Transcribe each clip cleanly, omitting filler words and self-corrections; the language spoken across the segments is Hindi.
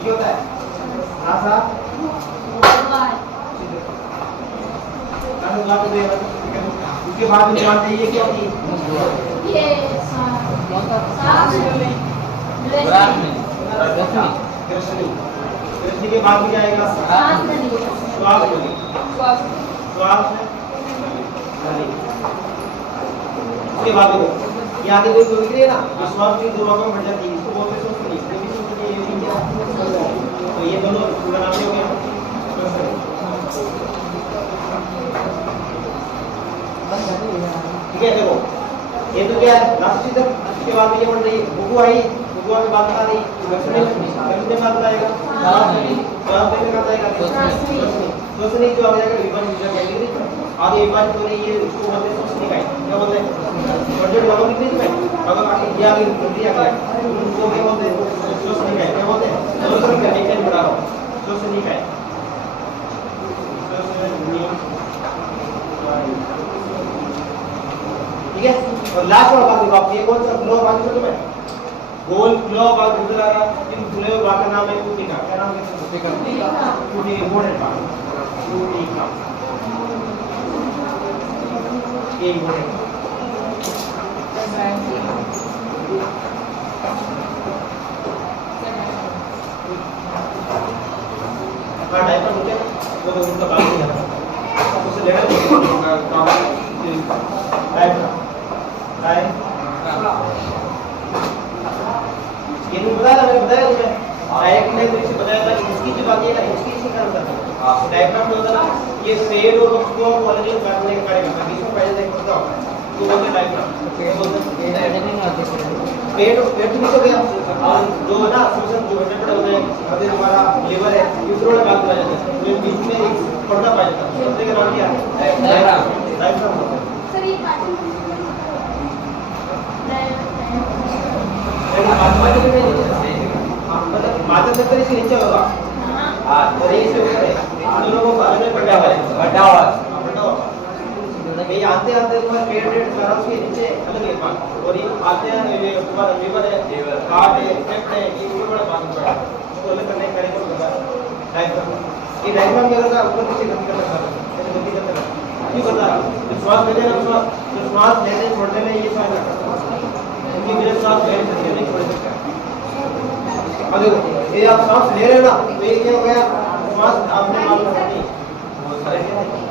क्या होता है नासा नासा बात दे उसके बाद में जानते हैं ये क्या होती है ये सांस में कृष्ण के बाद में क्या आएगा सांस में श्वास नली श्वास उसके बाद में ये आगे कोई बोल रही है ना श्वास की दो भागों में बढ़ जाती है इसको बोलते हैं श्वास नली ये भी श्वास नली ये भी क्या तो ये दोनों बनाते हो गया ठीक है देखो ये तो क्या है लास्ट सीजन इसके बाद में ये बढ़ रही है बुगु आई बुगुआ में बात आ रही लक्ष्मी में बात आएगा श्वास में बात आएगा श्वसनी जो आ जाएगा विभाजन जो कैटेगरी आगे विभाजन हो रही है उसको बोलते हैं श्वसनी का क्या बोलते हैं और जो भागों कितने में भागों का ये आगे प्रक्रिया क्या है उनको क्या बोलते हैं श्वसनी का क्या बोलते हैं श्वसनी का एक लाइन बढ़ा रहा हूं श्वसनी का ठीक है और लास्ट वाला बात देखो आप ये कौन सा फ्लो बात करो मैं गोल फ्लो बात बिल्कुल आ रहा इन फ्लो बात का नाम है कुटिका क्या नाम है कुटिका कुटिका इम्पोर्टेंट बात कुटिका ये इम्पोर्टेंट हाँ डायपर मुझे वो तो उनका बात नहीं आता उससे लेना काम डायपर ये नहीं बताया मैंने बताया तुम्हें डायरेक्ट ने तुझे बताया था इसकी जो बात है ना इसकी इसी कारण था डायफ्राम में होता ना ये सेल और उसको अलग अलग करने का कार्य करता है इसमें पहले देख होता है तो बोलते हैं डायफ्राम पेट पेट भी तो गया और जो है ना सूजन जो बड़े बड़े होते हैं अभी हमारा लीवर है दूसरों में बात पाया जाता है तो बीच में एक पर्दा पाया जाता है पर्दे का नाम क्या है डायफ्राम सर ये पैटर्न माता तक से नीचे होगा हां और ये से ऊपर है दोनों को अलग अलग बढ़ा हुआ है ये आते आते तुम्हारा पेट रेट सारा उसके नीचे अलग है पार्ट और ये आते हैं ये तुम्हारा लीवर है हार्ट है फेफड़े है ये बड़ा पार्ट पड़ा उसको अलग करने का कार्यक्रम होता है डायफ्राम ये डायफ्राम क्या करता है ऊपर नीचे गति करता है ऐसे गति करता है नहीं पता श्वास लेते हैं श्वास लेने छोड़ने में ये सारा क्योंकि मेरे साथ गैर सकते नहीं छोड़ सकता अब देखो ये आप सांस ले रहे हो ना तो ये क्या हो गया श्वास आपने मालूम नहीं बहुत सारे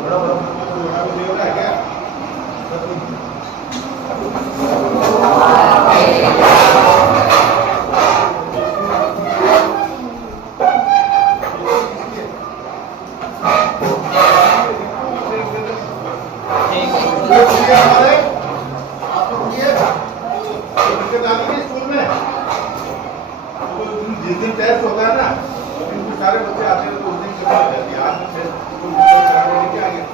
बड़ा बड़ा क्या जिस दिन टेस्ट होता है ना उस सारे बच्चे आते हैं तो उस दिन करवा जाती है आज टेस्ट को कराने लेके आ गया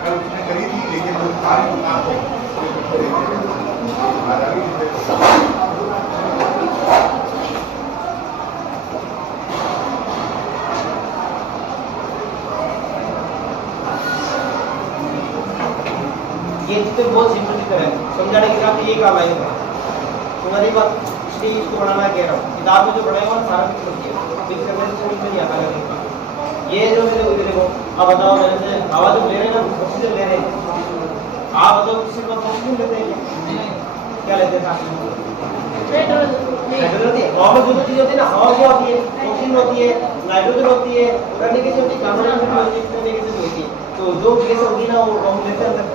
कल उसने करी थी लेकिन वो सारी दुकान को ये तो बहुत सिंपल की तरह है समझाने के साथ ये काम आएगा तुम्हारी बात इसलिए इसको बनाना कह रहा हूँ किताब में जो पढ़ाया हुआ सारा कुछ होती है मिक्स करने से समझ में नहीं आता लगेगा ये जो मेरे इधर देखो अब बताओ मेरे से हवा जो ले रहे हैं ना ऑक्सीजन ले रहे हैं आप बताओ किसी को ऑक्सीजन लेते हैं क्या लेते हैं पेट्रोल होती है हवा में जो चीज होती है ना हवा क्या होती है ऑक्सीजन होती है नाइट्रोजन होती है करने की होती है कार्बन डाइऑक्साइड होती है होती है तो जो गैस होगी ना वो हम लेते हैं अंदर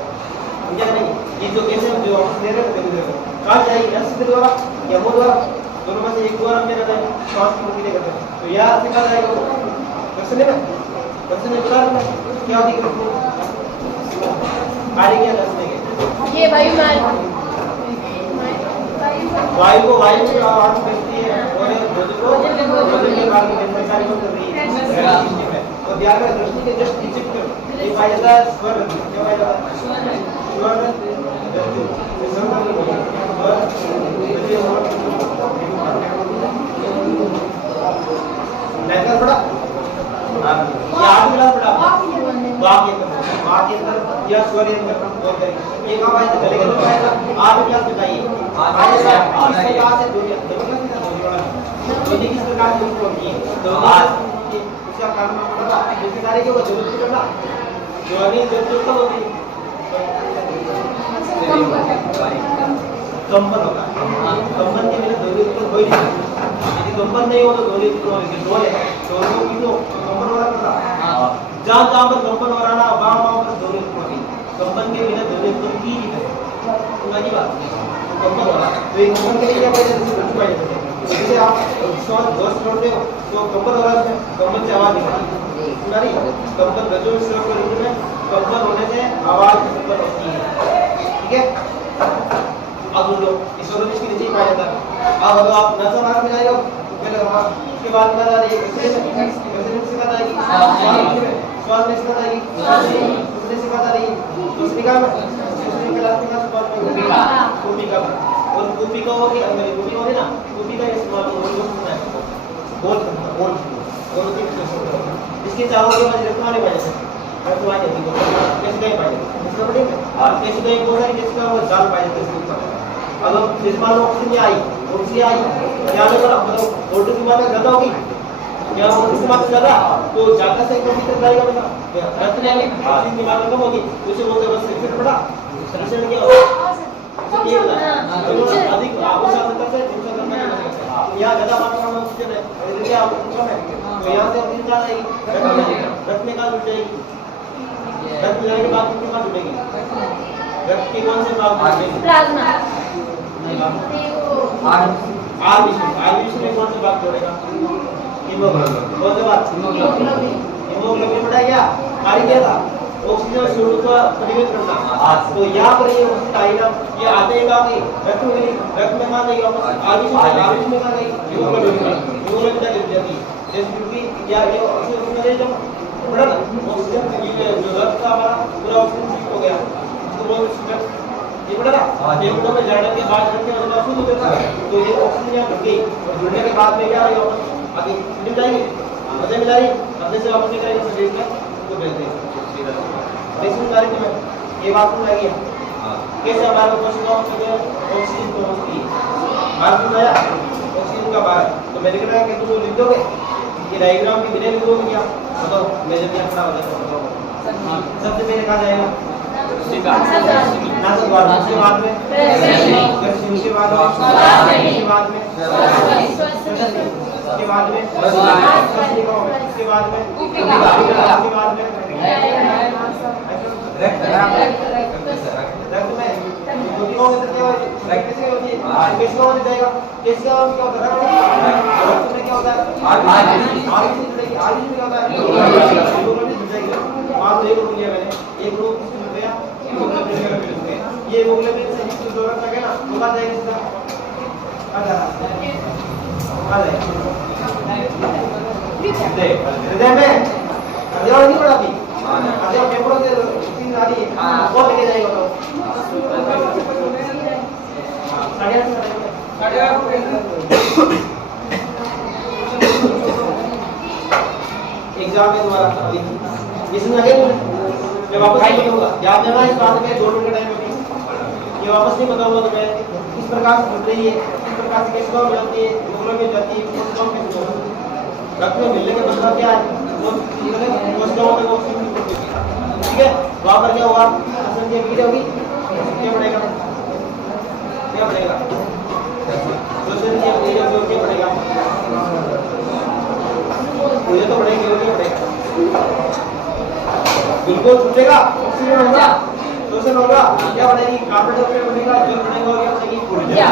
समझा नहीं ये जो गैस है जो ऑक्सीजन ले रहे हैं कहाँ जाएगी रस के द्वारा या वो द्वारा दोनों में से एक द्वारा हमने करते हैं श्वास की मुक्ति करते हैं तो यहाँ से कहाँ जाएगा रसने में बुला रहे क्या होती है कार्य क्या रसने के ये वायु वायु को वायु में आवाज करती है और भोजन के बाद में कार्य कर रही है तो ध्यान में दृष्टि के जस्ट नीचे क्यों ये पाया जाता है स्वर क्या पाया जाता है स्वर ये आठ गिलास बड़ा बाप के अंदर या स्वर के अंदर बोल करेंगे ये कहाँ आएगा गले के अंदर आएगा आठ गिलास बताइए आएगा इस प्रकार से दो किस प्रकार से यूज होती है तो उसका कारण पता इसके सारे के वो जरूरत करना जो नहीं जरूरत तो होती कंपन होगा कंपन के बिना दो लीटर हो ही नहीं यदि कंपन नहीं हो तो दो लीटर हो दो है तो दो किलो कंपन हो रहा था जहाँ जहाँ पर कंपन हो रहा ना वहाँ पर दो लीटर होगी कंपन के बिना दो लीटर की नहीं है तुम्हारी बात कंपन हो रहा तो एक कंपन के लिए क्या पहले जैसे आप दोस्त छोड़ते हो तो कंपन हो रहा है कंपन से आवाज निकलती तुम्हारी कंपन गजों में कंपन होने से आवाज उत्पन्न होती है ठीक है अब लो इस और इसके नीचे पाया जाता है अब अगर आप नसा मार में जाएगा पहले वहां उसके बाद में आ रही है कैसे सिखा जाएगी स्वाद में सिखा जाएगी उसने सिखा जा रही है तो सिखा में उसने क्लास में स्वाद में भूमिका और भूमिका होगी मेरी भूमिका होगी ना भूमिका इस्तेमाल होता है बोल इसके चारों के बाद रखवाने वाले हैं रखवा जाती है कैसे नहीं पाए इसका बढ़ेगा और कैसे नहीं बोल रही जिसका वो जाल पाए इसके ऊपर अगर जिस मान लो ऑक्सीजन आई क्या लगा मतलब वोल्टेज की मात्रा ज्यादा होगी क्या वोल्टेज की मात्रा ज्यादा तो ज्यादा से कम तक जाएगा बेटा रखने वाली ऑक्सीजन की मात्रा कम होगी उसे बोलते हैं बस सेक्शन पड़ा सेक्शन क्या होगा ये होगा अधिक आवश्यकता से दूसरा करना है यहां ज्यादा मात्रा में ऑक्सीजन है इसलिए क्या कम है तो यहां से ऑक्सीजन आ जाएगी रखने का जुड़ जाएगी रक्त जाने के बाद कितनी बार जुड़ेगी रक्त के कौन से भाग जुड़ेंगे प्लाज्मा आरबीसी में कौन से भाग जोड़ेगा हीमोग्लोबिन कौन से भाग हीमोग्लोबिन बढ़ा गया कार्य क्या था ऑक्सीजन और CO2 का परिवहन करना तो यहाँ पर ये ऑक्सीजन आएगा ये आते ही कहाँ गई रक्त में कहाँ गई आरबीसी में कहाँ गई हीमोग्लोबिन का गिर जाती है जैसे क्योंकि क्या ये ऑक्सीजन में ले जाओ बड़ा ऑक्सीजन जो रक्त का हमारा पूरा ऑक्सीजन फिट हो गया तो वो ये बड़ा ना ये उनको में जाने के बाद रखने के बाद शुरू होता है तो ये ऑक्सीजन यहाँ रुक गई और जुड़ने के बाद में क्या होगा आगे मिल जाएगी मजे मिला रही अपने से वापस निकल जाएगी शरीर में तो मिलते हैं रेसिंग तारीख में ये बात समझ आ गया कैसे हमारे कोशिकाओं में ऑक्सीजन पहुंचती है बात समझ आया ऑक्सीजन का बार तो मैंने कहा कि तुम लिख दोगे ये डायग्राम के बिना लिख दोगे क्या बताओ मैं जब यहाँ खड़ा हो जाता हूँ सबसे पहले कहा जाएगा नासक बार उसके बाद में उसके बाद में उसके बाद में उसके बाद में उसके बाद में रक्त में भूमिकाओं में क्या कैसे होती है कैसे होने जाएगा कैसे क्या होता है रक्त में क्या होता है आरबीसी जुड़ेगी आरबीसी में क्या होता है हीमोग्लोबिन जुड़ जाएगी मान लो एक ग्रुप लिया मैंने एक ग्रुप जुड़ गया ये हीमोग्लोबिन से जिसको जरूरत लगे ना वो आ जाएगा इसका आ जाएगा हृदय में हृदय नहीं बढ़ाती हृदय फेफड़ों से ऑक्सीजन आ रही है वो लेके जाएगा तो एग्जाम में तुम्हारा अभी इसमें आगे मैं वापस नहीं बताऊंगा याद देना इस बात में 2 मिनट के टाइम में ये वापस नहीं बताऊंगा तो मैं किस प्रकार से जुड़ रही है किस प्रकार से कैसे हो जाती है हीमोग्लोबिन जाती है कोशिकाओं में रक्त में मिलने के मतलब क्या है वो कोशिकाओं में ऑक्सीजन ठीक है वहां पर क्या होगा असल में गिर होगी क्या बढ़ेगा क्वेश्चन क्या बढ़ेगा मुझे तो बढ़ेंगे क्या बढ़ेगा बिल्कुल छूटेगा ऑक्सीजन होगा शोषण होगा क्या बढ़ेगी कार्बन डाइऑक्साइड बढ़ेगा जल बढ़ेगा और क्या बढ़ेगी ऊर्जा